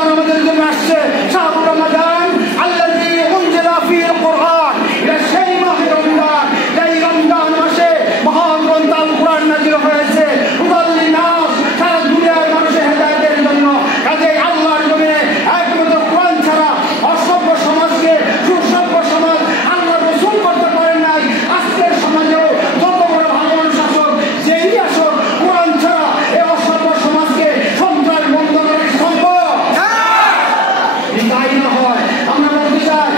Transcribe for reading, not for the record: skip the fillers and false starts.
রমজান আমাদের জন্য আসছে, শাহরুর রমাদান আল্লাযী উনজিলা ফীহিল কুরআন, এটা সেই মাহে রমজান যেই রমজান মাসে মহাগ্রন্থ আল কুরআন নাযিল হয়েছে, হুদাল লিন্নাস, সারা দুনিয়ার মানুষের হেদায়েতের জন্য। কাজেই আল্লাহর জমিনে একমাত্র কোরআন ছাড়া অসভ্য সমাজকে সুসভ্য সমাজ আল্লাহ রাসূল করতে পারেন নাই। আজকের সমাজেও যত বড় ভালো মানুষ আসুক, যেই আসুক, কোরআন ছাড়া এই অসভ্য সমাজকে সন্ত্রাস বন্ধ করা সম্ভব? তাই না হয় আমরা বলতে চাই